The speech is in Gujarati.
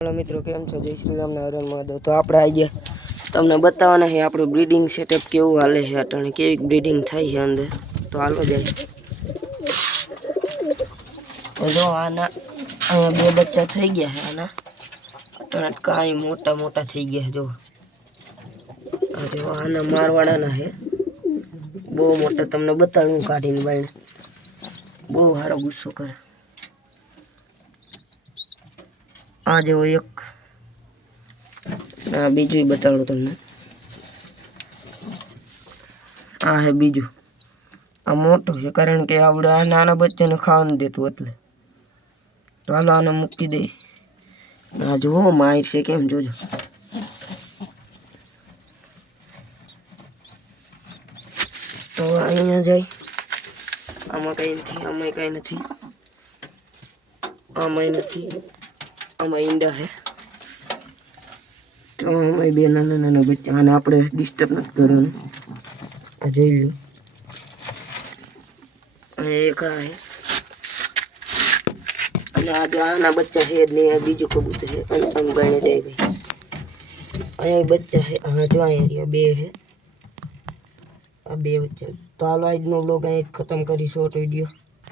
हेलो मित्रों, केम छो? जय श्री राम ने हर महादेव। तो આપણે આવી ગયા તમને બતાવવાના છે આપણું બ્રીડિંગ સેટઅપ કેવું હાલે છે, અટાણે કેવી બ્રીડિંગ થાય છે અંદર. તો હાલો જાય. તો જો આના અહીંયા બે બચ્ચા થઈ ગયા છે. આના અટાણે કાંઈ મોટા મોટા થઈ ગયા. જો આ જો આના મારવાડાના છે, બહુ મોટા. તમને બતાડું કાઢીને બાઈને. બહુ સારો ગુસ્સો કરે. આ જેવો એક બીજું બતાડું તમને. આ હે બીજું. આ મોટું છે કારણ કે આપણે આ નાના બચ્ચાને ખાવાનું દેતું એટલે. તો હાલો આને મૂકી દઈ. આ જુઓ માર છે કેમ, જોજો. તો અહીંયા જાય. આમાં કંઈ નથી, આમાં કંઈ નથી, આમાં નથી, આમાં ઈંડા છે. તો અમે બે નાના નાના બચ્ચા. આને આપણે ડિસ્ટર્બ નથી કરવાનું. આ જોઈ લો. અને એક આ છે. અને આ આના બચ્ચા છે જ નહીં. આ બીજું કબૂતર છે. અને આમ ગણે જાય ભાઈ. અહીંયા બચ્ચા છે. હા જો અહીંયા બે છે. આ બે બચ્ચા. તો હાલો આજનો બ્લોગ અહીં ખતમ કરી શોર્ટ વિડીયો.